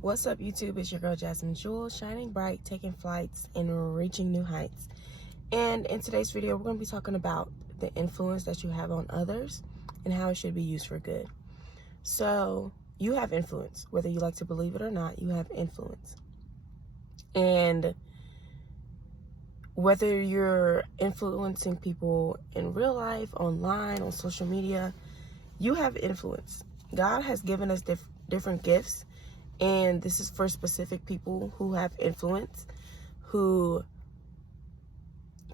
What's up, YouTube? It's your girl Jasmain.jewel, shining bright, taking flights, and reaching new heights. And in today's video, we're going to be talking about the influence that you have on others and how it should be used for good. So, you have influence. Whether you like to believe it or not, you have influence. And whether you're influencing people in real life, online, on social media, you have influence. God has given us different gifts. And this is for specific people who have influence, who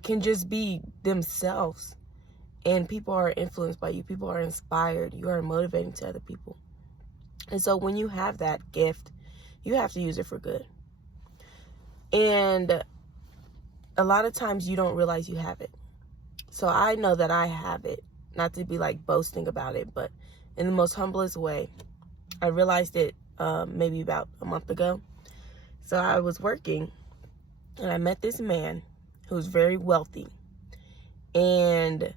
can just be themselves. And people are influenced by you. People are inspired. You are motivating to other people. And so when you have that gift, you have to use it for good. And a lot of times you don't realize you have it. So I know that I have it. Not to be like boasting about it, but in the most humblest way. I realized it maybe about a month ago. So I was working and I met this man who's very wealthy, and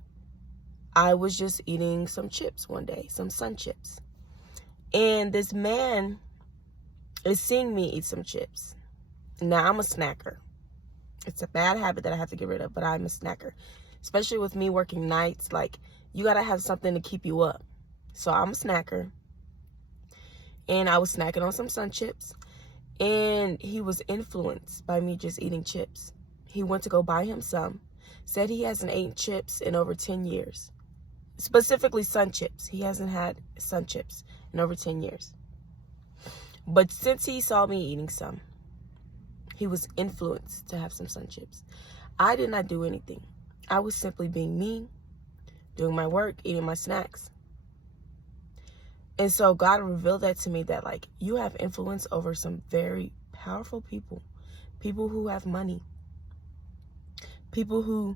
I was just eating some chips one day, some sun chips, and this man is seeing me eat some chips. Now I'm a snacker. It's a bad habit that I have to get rid of, but I'm a snacker, especially with me working nights. Like, you gotta have something to keep you up. So I'm a snacker. And I was snacking on some sun chips. And he was influenced by me just eating chips. He went to go buy him some. Said he hasn't eaten chips in over 10 years. Specifically sun chips. He hasn't had sun chips in over 10 years. But since he saw me eating some, he was influenced to have some sun chips. I did not do anything. I was simply being me, doing my work, eating my snacks. And so God revealed that to me, that like, you have influence over some very powerful people. People who have money. People who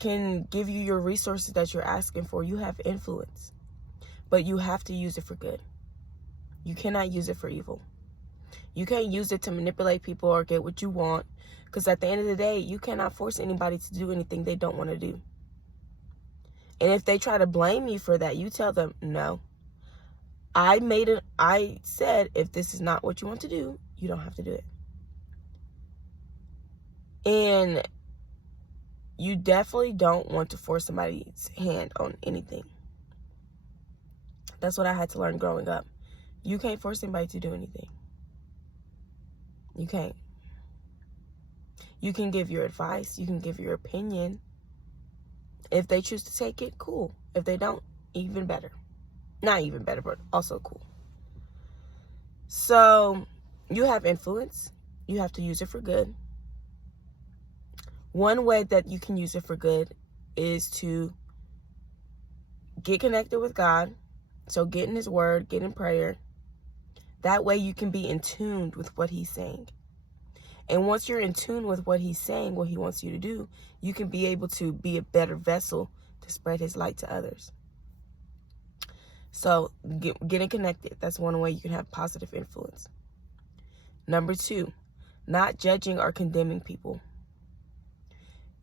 can give you your resources that you're asking for. You have influence. But you have to use it for good. You cannot use it for evil. You can't use it to manipulate people or get what you want. Because at the end of the day, you cannot force anybody to do anything they don't want to do. And if they try to blame you for that, you tell them, no. I said, if this is not what you want to do, you don't have to do it. And you definitely don't want to force somebody's hand on anything. That's what I had to learn growing up. You can't force anybody to do anything. You can't. You can give your advice. You can give your opinion. If they choose to take it, cool. If they don't, even better. Not even better, but also cool. So, you have influence. You have to use it for good. One way that you can use it for good is to get connected with God. So, get in His Word, get in prayer. That way you can be in tune with what He's saying. And once you're in tune with what He's saying, what He wants you to do, you can be able to be a better vessel to spread His light to others. So, getting connected. That's one way you can have positive influence. Number 2, not judging or condemning people.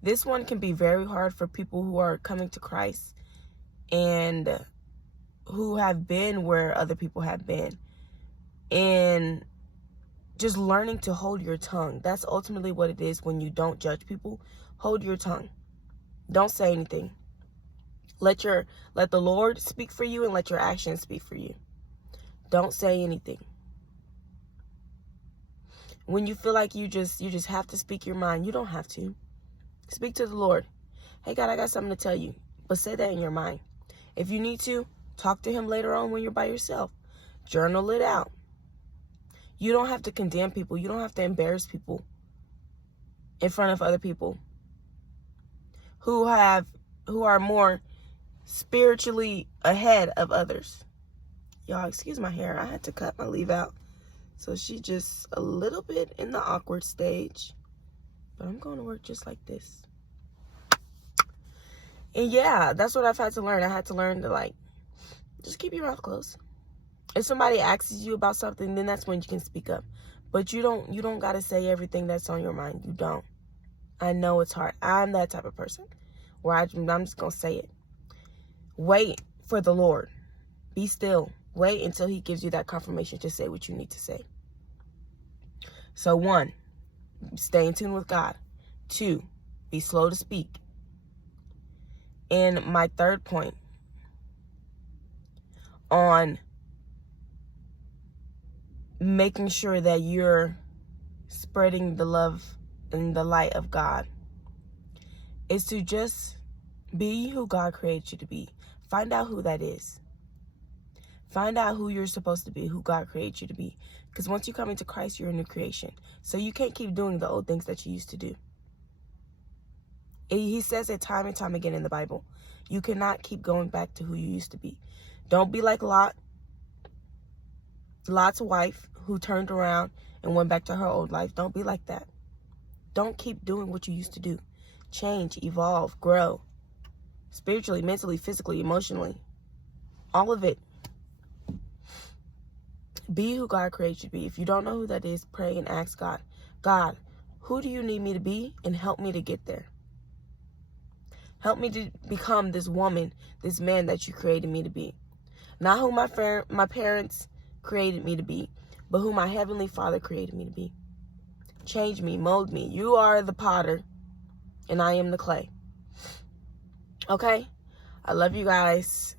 This one can be very hard for people who are coming to Christ and who have been where other people have been. And just learning to hold your tongue. That's ultimately what it is when you don't judge people. Hold your tongue. Don't say anything. Let the Lord speak for you, and let your actions speak for you. Don't say anything. When you feel like you just have to speak your mind, you don't have to. Speak to the Lord. Hey, God, I got something to tell you. But say that in your mind. If you need to, talk to Him later on when you're by yourself. Journal it out. You don't have to condemn people. You don't have to embarrass people in front of other people who are more spiritually ahead of others. Y'all, excuse my hair. I had to cut my leave out. So she's just a little bit in the awkward stage. But I'm going to work just like this. And yeah, that's what I've had to learn. I had to learn to, like, just keep your mouth closed. If somebody asks you about something, then that's when you can speak up. But you don't got to say everything that's on your mind. You don't. I know it's hard. I'm that type of person where I'm just going to say it. Wait for the Lord. Be still. Wait until he gives you that confirmation to say what you need to say. So 1, stay in tune with God. 2, be slow to speak. And my third point on making sure that you're spreading the love and the light of God is to just be who God created you to be. Find out who that is. Find out who you're supposed to be, who God created you to be. Because once you come into Christ, you're a new creation. So you can't keep doing the old things that you used to do. He says it time and time again in the Bible. You cannot keep going back to who you used to be. Don't be like Lot's wife who turned around and went back to her old life. Don't be like that. Don't keep doing what you used to do. Change, evolve, grow. Spiritually, mentally, physically, emotionally. All of it. Be who God created you to be. If you don't know who that is, pray and ask God. God, who do you need me to be? And help me to get there. Help me to become this woman, this man that you created me to be. Not who my parents created me to be, but who my Heavenly Father created me to be. Change me, mold me. You are the potter, and I am the clay. Okay? I love you guys.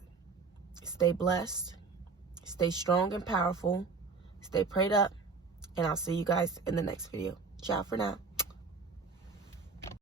Stay blessed. Stay strong and powerful. Stay prayed up. And I'll see you guys in the next video. Ciao for now.